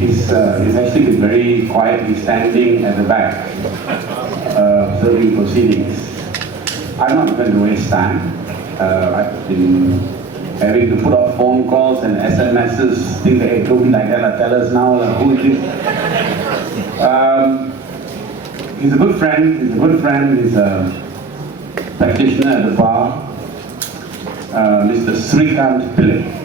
He's actually been very quietly standing at the back, observing proceedings. I'm not going to waste time. I've been having to put up phone calls and SMSs, things like, hey, don't be like that, tell us now, who is this? He's a good friend, he's a practitioner at the bar, Mr. Sreekant Pillai.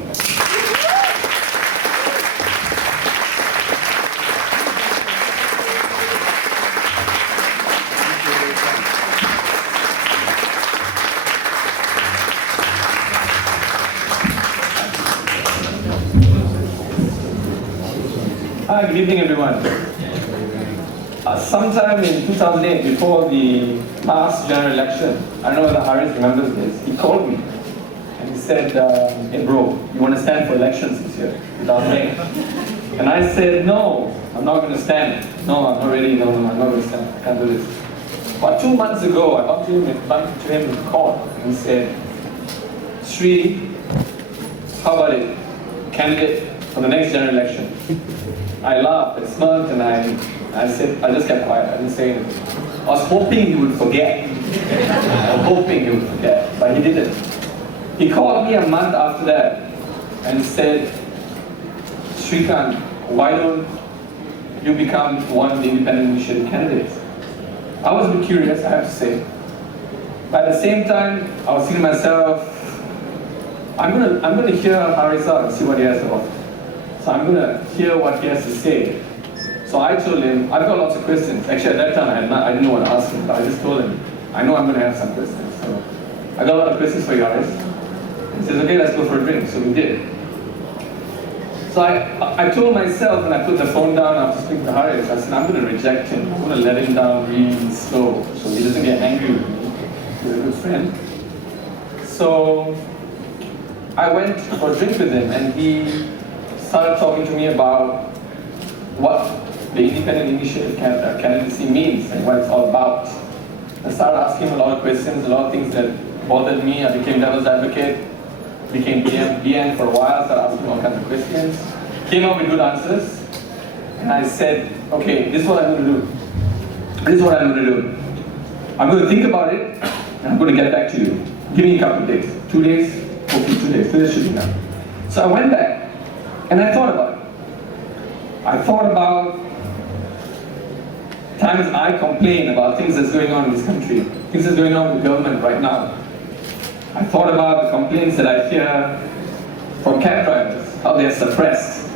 Hi, good evening everyone. Sometime in 2008, before the last general election, I don't know whether Haris remembers this, he called me and he said, hey bro, you want to stand for elections this year, 2008? And I said, no, I'm not going to stand. No, I'm not ready, no, I'm not going to stand, I can't do this. But 2 months ago, I bumped into him in court and he said, Sri, how about it? Candidate for the next general election. I laughed, I smirked, and I said, I just kept quiet, I didn't say anything. I was hoping he would forget. But he didn't. He called me a month after that and said, Sreekant, why don't you become one of the independent initiative candidates? I was a bit curious, I have to say. But at the same time, I was thinking to myself, I'm gonna hear Haris out and see what he has to offer. So I'm going to hear what he has to say. So I told him, I've got lots of questions. Actually, at that time, I didn't know what to ask him, but I just told him, I know I'm going to have some questions. So I got a lot of questions for you, Haris. He says, okay, let's go for a drink. So we did. So I told myself, when I put the phone down after speaking to Haris, I said, I'm going to reject him. I'm going to let him down really slow so he doesn't get angry with me. He's a good friend. So I went for a drink with him, and he started talking to me about what the independent initiative candidacy means and what it's all about. I started asking him a lot of questions, a lot of things that bothered me. I became devil's advocate, became BN for a while, started asking all kinds of questions, came up with good answers, and I said, okay, this is what I'm going to do. I'm going to think about it, and I'm going to get back to you. Give me a couple of days. 2 days? Okay, 2 days. 2 days should be enough. So I went back. And I thought about it. I thought about times I complain about things that's going on in this country, things that's going on with the government right now. I thought about the complaints that I hear from cab drivers, how they're suppressed.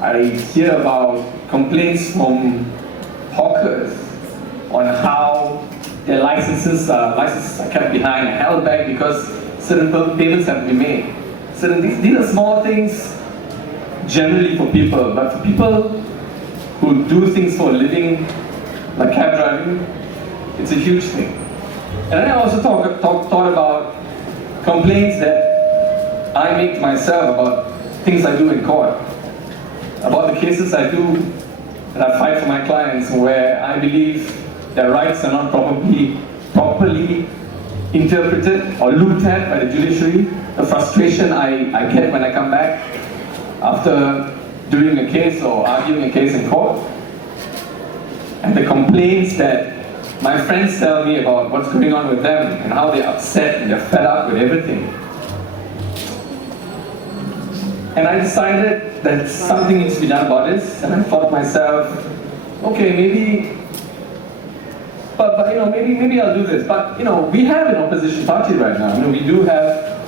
I hear about complaints from hawkers on how their licenses are kept behind and held back because certain payments have to be made. So these are small things generally for people, but for people who do things for a living, like cab driving, it's a huge thing. And then I also thought about complaints that I make to myself about things I do in court, about the cases I do that I fight for my clients where I believe their rights are not properly interpreted or looked at by the judiciary, the frustration I get when I come back after doing a case or arguing a case in court, and the complaints that my friends tell me about what's going on with them and how they're upset and they're fed up with everything. And I decided that something needs to be done about this, and I thought to myself, okay, maybe I'll do this. But we have an opposition party right now. We do have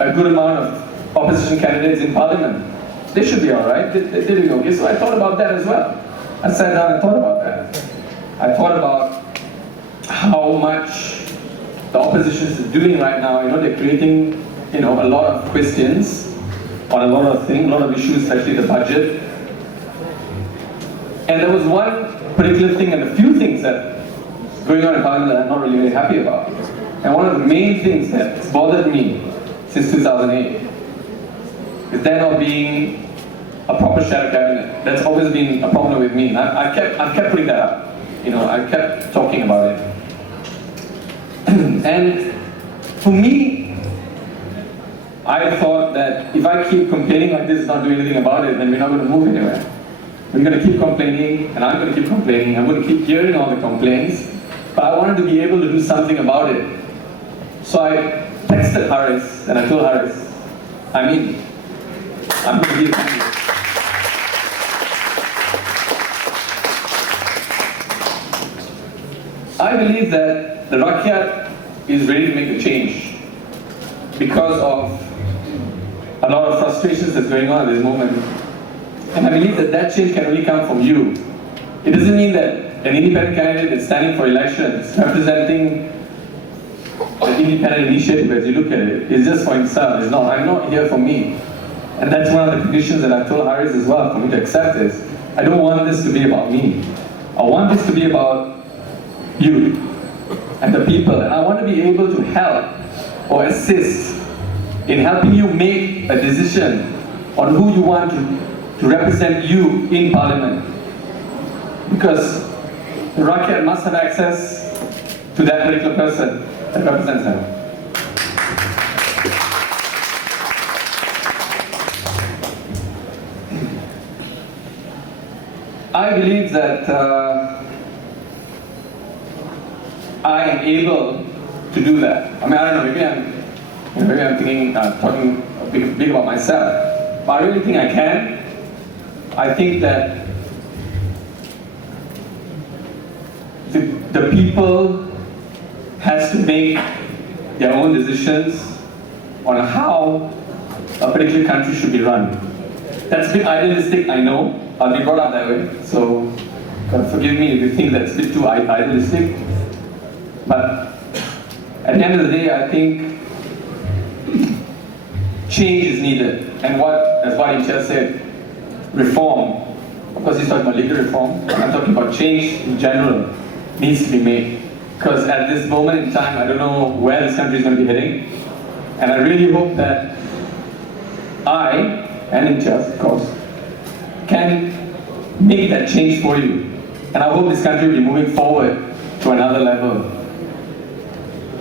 a good amount of opposition candidates in parliament. They should be all right. They're doing okay. So I thought about that as well. I sat down and thought about that. I thought about how much the opposition is doing right now. They're creating, a lot of questions on a lot of things, a lot of issues, especially the budget. And there was one particular thing and a few things that going on in parliament that I'm not really very happy about. And one of the main things that's bothered me since 2008 is there not being a proper shadow cabinet. That's always been a problem with me. And I've kept putting that up. I kept talking about it. And for me, I thought that if I keep complaining like this, not doing anything about it, then we're not going to move anywhere. We're going to keep complaining, and I'm going to keep complaining. I'm going to keep hearing all the complaints, but I wanted to be able to do something about it. So I texted Haris, and I told Haris, I'm going to be a candidate. I believe that the Rakyat is ready to make a change because of a lot of frustrations that's going on at this moment. And I believe that that change can only come from you. It doesn't mean that an independent candidate is standing for elections, representing the independent initiative as you look at it. It's just for himself. It's not, I'm not here for me. And that's one of the conditions that I've told Haris as well, for me to accept this. I don't want this to be about me. I want this to be about you and the people. And I want to be able to help or assist in helping you make a decision on who you want to represent you in Parliament. Because the Rakyat must have access to that particular person that represents them. I believe that I am able to do that. I mean, I don't know, maybe I'm thinking, talking big about myself, but I really think I can. I think that the people has to make their own decisions on how a particular country should be run. That's a bit idealistic, I know. I'll be brought up that way, so forgive me if you think that's a bit too idealistic. But at the end of the day, I think change is needed. And as what Imtiaz said, reform. Of course, he's talking about legal reform. I'm talking about change in general needs to be made. Because at this moment in time, I don't know where this country is going to be heading. And I really hope that I, and Imtiaz, of course, can make that change for you. And I hope this country will be moving forward to another level.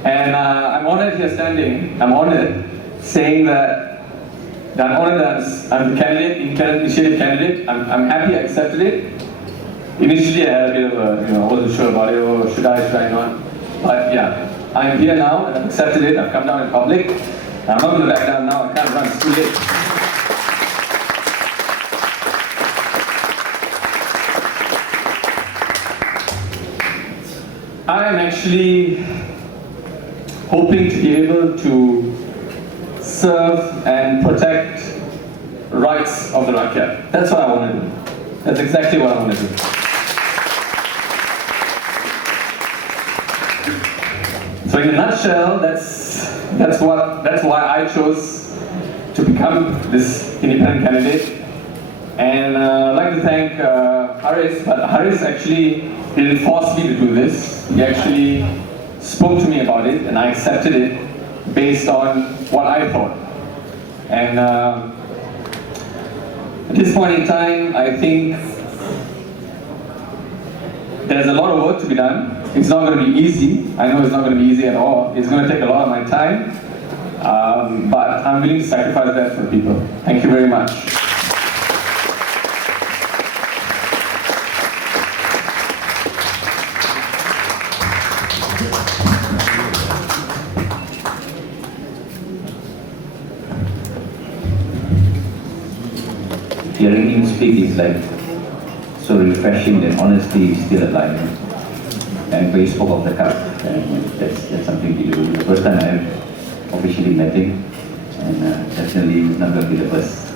And I'm honored here standing. I'm honored saying that I'm honored that I'm the candidate, independent initiative candidate. I'm happy I accepted it. Initially I had a bit of a, I wasn't sure about it, or should I not? But yeah, I'm here now and I've accepted it. I've come down in public. And I'm not going to back down now. I can't run, it's too late. I'm actually hoping to be able to serve and protect rights of the Rakyat. That's what I want to do. That's exactly what I want to do. So in a nutshell, that's why I chose to become this independent candidate. And I'd like to thank Haris, but Haris actually didn't force me to do this. He actually spoke to me about it, and I accepted it based on what I thought. And at this point in time, I think there's a lot of work to be done. It's not going to be easy. I know it's not going to be easy at all. It's going to take a lot of my time, but I'm willing to sacrifice that for people. Thank you very much. Hearing him speak is like so refreshing that honesty is still alive. And we spoke of the cup, and that's something to do. The first time I officially met him, and definitely not going to be the first.